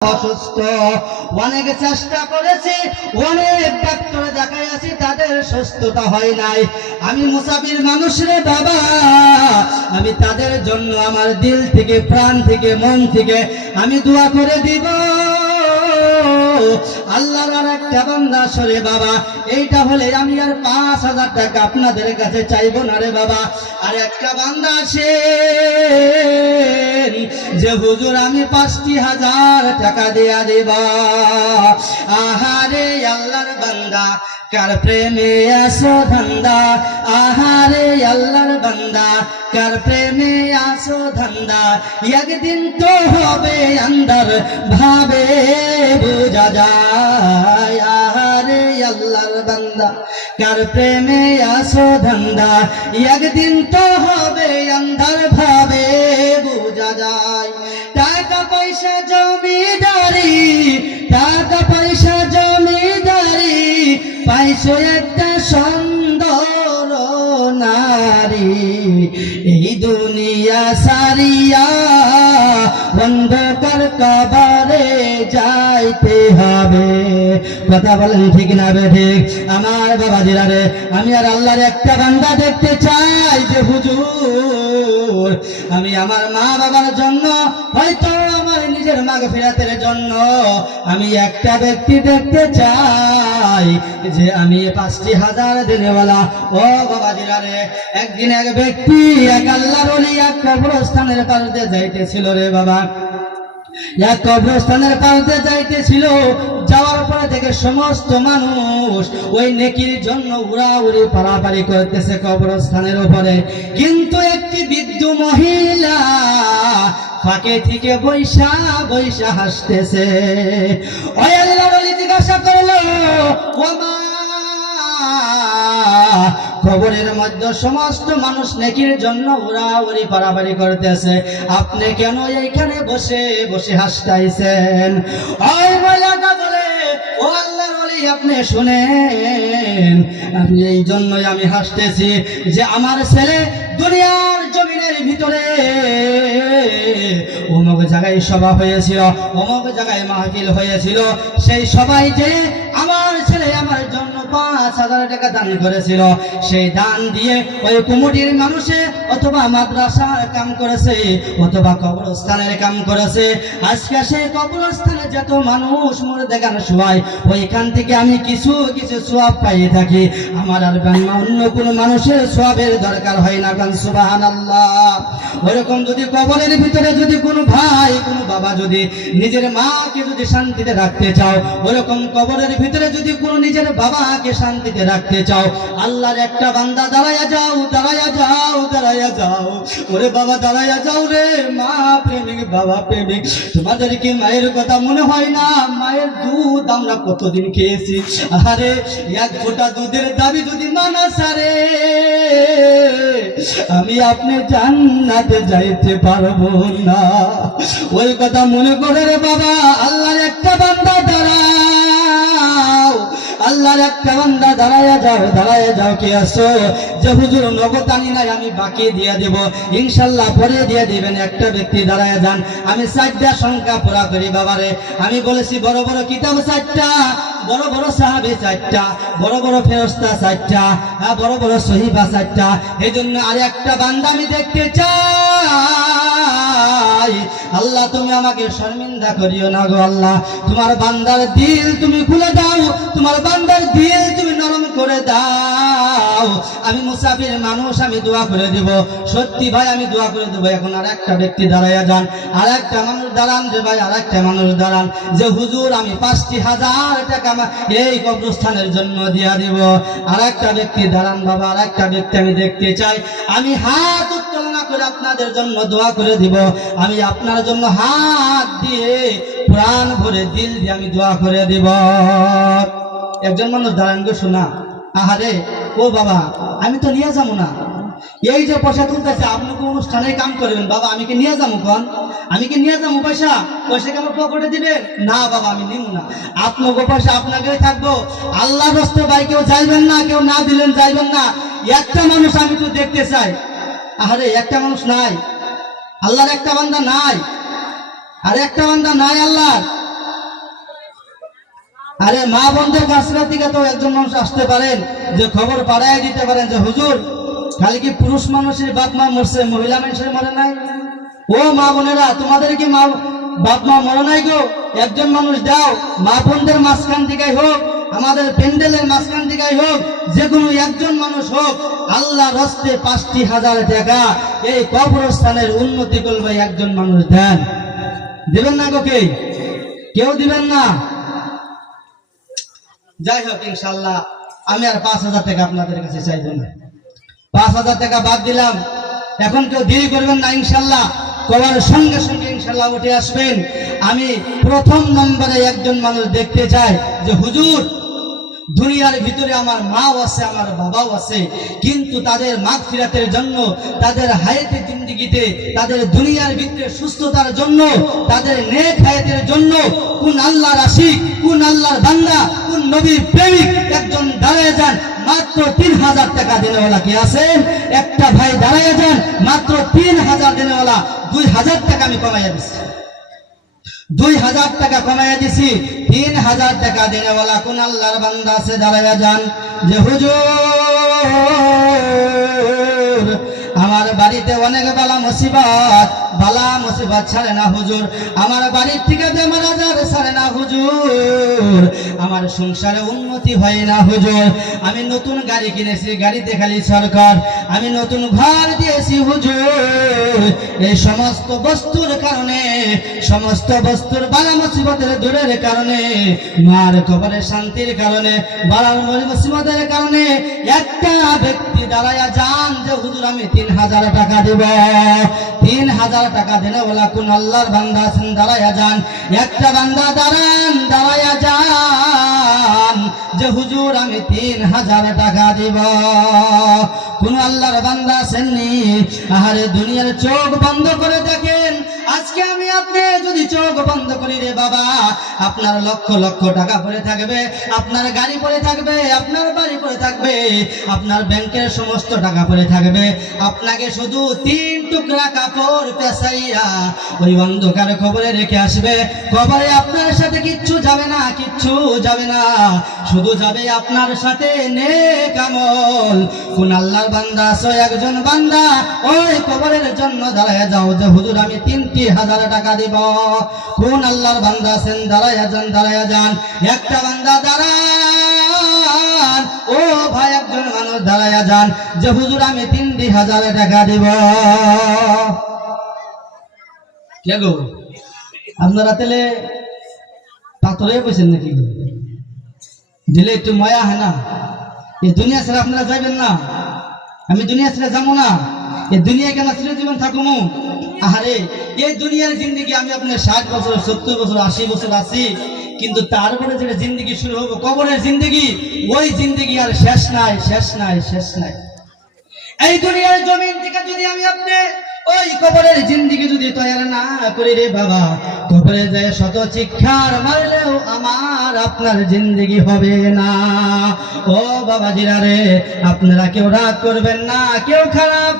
অসুস্থ, অনেক চেষ্টা করেছি, অনেক ডাক্তার দেখাইয়াছি, তাদের সুস্থতা হয় নাই। আমি মুসাফির মানুষ রে বাবা, আমি তাদের জন্য আমার দিল থেকে, প্রাণ থেকে, মন থেকে আমি দোয়া করে দিব। আল্লাহর আর একটা বান্দা সরে বাবা, এইটা হলে আমি আর 5,000 টাকা আপনাদের কাছে চাইবো না রে বাবা। আর একটা বান্দা আসে যে হুজুর আমি 5,000 টাকা দিয়া দেবা। আহারে আল্লাহর বান্দা কার প্রেমে আসো ধান্দা, আহারে আল্লাহর বান্দা কার প্রেমে আসো ধান্দা, একদিন তো হবে আন্দার ভাবে বোঝা যায়। আহারে আল্লাহর বান্দা কার প্রেমে আসো ধান্দা, একদিন তো হবে আন্দার ভাবে বোঝা যায়। টাকা পয়সা জমিদারি, টাকা পয়সা জমিদারি, পাইছো একটা সুন্দর নারী, এই দুনিয়া সারিয়া অন্ধকার কবরে যাইতে হবে। কথা বলেন ঠিক না বেঠিক? আমার বাবা জিরারে, আমি আর আল্লাহর একটা বান্দা দেখতে চাই যে হুজুর আমি আমার মা বাবার জন্য, হয়তো আমার নিজের মাগফিরাতের জন্য আমি একটা ব্যক্তি দেখতে চাই যে আমি 5,000 দিনেওয়ালা। ও বাবা জিরারে, একদিন এক ব্যক্তি, এক আল্লাহর ওলি এক কবরস্থানের পাশে যাইতেছিল রে বাবা, এক কবরস্থানের পাশে যাইতেছিল। যাওয়ার পরে থেকে সমস্ত মানুষ ওই নেকির জন্য উড়াউড়ি পারাপারি করতেছে কবরস্থানের উপরে, কিন্তু একটি বৃদ্ধ মহিলা ফাঁকে থেকে বৈশা বৈশা হাসতেছে। ওই আল্লাহর ওলি জিজ্ঞাসা করলো, ও মা, কবরের মধ্যে সমস্ত মানুষ নেকির জন্য উড়াউড়ি পারাপারি করতেছে, আপনি কেন এইখানে বসে বসে হাসতাইছেন? ওই মহিলাটা বলে, ও আল্লাহর ওলি আপনি শুনেন, আমি এই জন্যই আমি হাসতেছি যে আমার ছেলে দুনিয়ার জমিনের ভিতরে অমুক জায়গায় সভা হয়েছিল, অমুক জায়গায় মাহফিল হয়েছিল, সেই সবাই যে আমার ছেলে আমার জন্য 5,000 টাকা দান করেছিল, সেই দান দিয়ে ওই কমিটির মানুষে অথবা মাদ্রাসার কাম করেছে, অথবা কবরস্থানের কাম করেছে। আজকে সেই কবরস্থানে যত মানুষ মরে দেখান শোয়ায়, ওইখান থেকে আমি কিছু কিছু সোয়াব পাইয়ে থাকি। আমার আর অন্য কোনো মানুষের সোয়াবের দরকার হয় না। কারণ সুবহানাল্লাহ। ওরকম যদি কবরের ভিতরে যদি কোনো ভাই, কোনো বাবা যদি নিজের মাকে যদি শান্তিতে রাখতে চাও, ওরকম কবরের ভিতরে যদি কোনো নিজের বাবাকে শান্তিতে রাখতে চাও, আল্লাহর একটা বান্দা দাঁড়ায়া যাও, দাঁড়ায়া যাও, দাঁড়ায়া যাও। ওরে বাবা দাঁড়ায়া যাও রে, মা প্রেমিক, বাবা প্রেমিক। তোমাদের কি মায়ের কথা মনে হয় না? মায়ের দুধ আমরা কতদিন খেয়েছি। আরে এক ফোঁটা দুধের দাবি যদি মানা সারে, আমি আপনি জান্নাতে যাইতে পারবো না। ওই কথা মনে করে রে বাবা, আল্লাহর একটা বান্দা দাঁড়াও, আল্লাহর একটা বান্দা দাঁড়ায়া যাও, দাঁড়ায়া যাও। কে আসো যে হুজুর নগদ আনি নাই, আমি বাকি দিয়ে দেব, ইনশাল্লাহ পরে দিয়ে দিবেন। একটা ব্যক্তি দাঁড়ায়া যান, আমি 4টা সংখ্যা পুরা করি বাবারে। আমি বলেছি বড় বড় কিতাব 4টা, বড় বড় সাহাবী 4টা, বড় বড় ফেরেশতা 4টা, বড় বড় সহিবা 4টা। এই জন্য আর একটা বান্দা আমি দেখতে চাই। আল্লাহ তুমি আমাকে শর্মিন্দা করিও না গো আল্লাহ। তোমার বান্দার দিল তুমি খুলে দাও, তোমার বান্দার দিল তুমি নরম করে দাও। আমি মুসাফির মানুষ, আমি দোয়া করে দেব, সত্যি ভাই আমি দোয়া করে দেবো। এখন আর একটা ব্যক্তি দাঁড়াইয়া যান, আর একটা মানুষ দাঁড়ান রে ভাই, আর একটা মানুষ দাঁড়ান যে হুজুর আমি 5,000 টাকা এই কবরস্থানের জন্য দিয়া দিব। আর একটা ব্যক্তি দাঁড়ান বাবা, আর একটা ব্যক্তি আমি দেখতে চাই। আমি হাত উত্তোলন করে আপনাদের জন্য দোয়া করে দিব। আমি আপনার জন্য হাত দিয়ে প্রাণ ভরে দিল দিয়ে আমি দোয়া করে দিব। একজন মানুষ দাঁড়ান গো, শোনা। আহারে ও বাবা, আমি তো নিয়ে যাবো না। এই যে পয়সা তুলতেছে, আপনি কোন অনুষ্ঠানে কাম করবেন বাবা, আমি কি নিয়ে যাবো? কোন আমি কি নিয়ে যাবো পয়সা? পয়সা কি আমার পকেটে দিবেন? না বাবা, আমি নিব না। আপনাকে পয়সা আপনাকে থাকবো। আল্লাহ রাস্তায় ভাই কেউ যাইবেন না, কেউ না দিলেন যাইবেন না। একটা মানুষ আমি তো দেখতে চাই। আরে একটা মানুষ নাই, আল্লাহর একটা বান্দা নাই, আর একটা বান্দা নাই আল্লাহর। আরে মা বোনদের কাছরা থেকে তো একজন মানুষ আসতে পারেন যে খবর পাঠায় দিতে পারেন যে হুজুর খালি কি পুরুষ মানুষের বাপ মা মরছে, মহিলা মানুষের মরে নাই? ও মা বোনেরা, তোমাদের কি মা বাপ মা মরে নাই গো? একজন মানুষ দাও, মা বোনদের মাঝখান থেকে হোক, আমাদের প্যান্ডেলের মাঝখান থেকে হোক, যে কোনো একজন মানুষ হোক, আল্লাহ রাস্তে 5,000 টাকা এই কবরস্থানের উন্নতি করবে একজন মানুষ দেন। দিবেন না গো? কেউ দিবেন না? যাই হোক, ইনশাল্লাহ আমি আর 5,000 টাকা আপনাদের কাছে চাইবো না। 5,000 টাকা বাদ দিলাম। এখন কেউ দেরি করবেন না, ইনশাল্লাহ কবরের সঙ্গে সঙ্গে ইনশাল্লাহ উঠে আসবেন। আমি প্রথম নম্বরে একজন মানুষ দেখতে চাই যে হুজুর দুনিয়ার ভিতরে আমার মাও আছে, আমার বাবাও আছে, কিন্তু তাদের মাগফিরাতের জন্য, তাদের হায়াতে জিন্দেগিতে, তাদের দুনিয়ার ভিতরে সুস্থতার জন্য, তাদের নেক হায়াতের জন্য কোন আল্লাহর আশিক, কোন আল্লাহর বান্দা, কোন নবীর প্রেমিক একজন দাঁড়ায় যান, মাত্র 3,000 টাকা দেনেওয়ালা কে আছেন? একটা ভাই দাঁড়ায় যান, মাত্র 3,000 দেনেওয়ালা। 2,000 টাকা আমি কমাইয়া দিচ্ছি, 2,000 টাকা কমাইয়া দিছি। 3,000 টাকা দেনেওয়ালা কোন আল্লাহর বান্দা আছে? দাঁড়াইয়া যান যে হুজুর আমার বাড়িতে অনেক বালা মুসিবত ছাড়ে না হুজুর, আমার বাড়ির থেকে বেমার আজার ছাড়ে না হুজুর, আমার সংসারে উন্নতি হয় না হুজুর, আমি নতুন গাড়ি কিনেছি, গাড়িতে খালি সরকার, আমি নতুন ঘর দিয়েছি হুজুর, এই সমস্ত বস্তুর কারণে, সমস্ত বস্তুর বালা মুসিবতের দূরের কারণে, মার কবরের শান্তির কারণে, বালার মুসিবতের কারণে একটা ব্যক্তি দাঁড়ায়া যান যে হুজুর আমি 3,000 টাকা দেব। 3,000 টাকা দেনে ওলা কোন আল্লাহর বান্দা আছেন? দাঁড়ায়া যান, একটা বান্দা দাঁড়ান, দাঁড়ায়া যান যে হুজুর আমি 3,000 টাকা দিব। কোন আল্লাহর বান্দা আছেননি? আহারে দুনিয়ার চোখ বন্ধ করে দেখেন, আজকে আমি আপনি যদি চোখ বন্ধ করি রে বাবা, আপনার লক্ষ লক্ষ টাকা পড়ে থাকবে, আপনার গাড়ি পড়ে থাকবে, আপনার বাড়ি পড়ে থাকবে, আপনার ব্যাংকের সমস্ত টাকা পড়ে থাকবে, আপনাকে শুধু 3 টুকরা কাপড় পেঁচাইয়া ওই অন্ধকার কবরে রেখে আসবে। কবরে আপনার সাথে কিচ্ছু যাবে না, কিচ্ছু যাবে না, শুধু যাবে আপনার সাথে নেক আমল। কোন আল্লাহর বান্দা আছো? একজন বান্দা ওই কবরের জন্য দাঁড়ায় যাও যে হুজুর আমি 3,000 টাকা দিব। কোন আল্লাহর বান্দা আছেন? দাঁড়ায়া যান, দাঁড়ায়া যান, একটা বান্দা দাঁড়ান, ও ভাই একজন মানুষ দাঁড়ায়া যান যে হুজুর আমি 3,000 টাকা দিব। কে গো আপনারা তেলে পাথরে বসেন নাকি? দিলে একটু মায়া হয় না? এই দুনিয়া ছেড়ে আপনারা যাইবেন না? আমি দুনিয়া ছেড়ে যাবো না, এই দুনিয়া কেন ছেড়ে জীবন থাকুমু? আরে এই দুনিয়ার জিন্দগি আমি আপনার 60 বছর, 70 বছর, 80 বছর আছি, কিন্তু তারপরে যেটা জিন্দগি শুরু হবো কবরের জিন্দগি, ওই জিন্দগি আর শেষ নাই, শেষ নাই, শেষ নাই। এই দুনিয়ার জমিন থেকে যদি আমি আপনি ওই কবরের জিন্দগি যদি তৈরি না করি রে বাবা, কবরে যায় শত চিৎকার মারলেও আমার আপনার জিন্দগি হবে না। ও বাবা জিরা রে, আপনারা কেউ রাগ করবেন না, কেউ খারাপ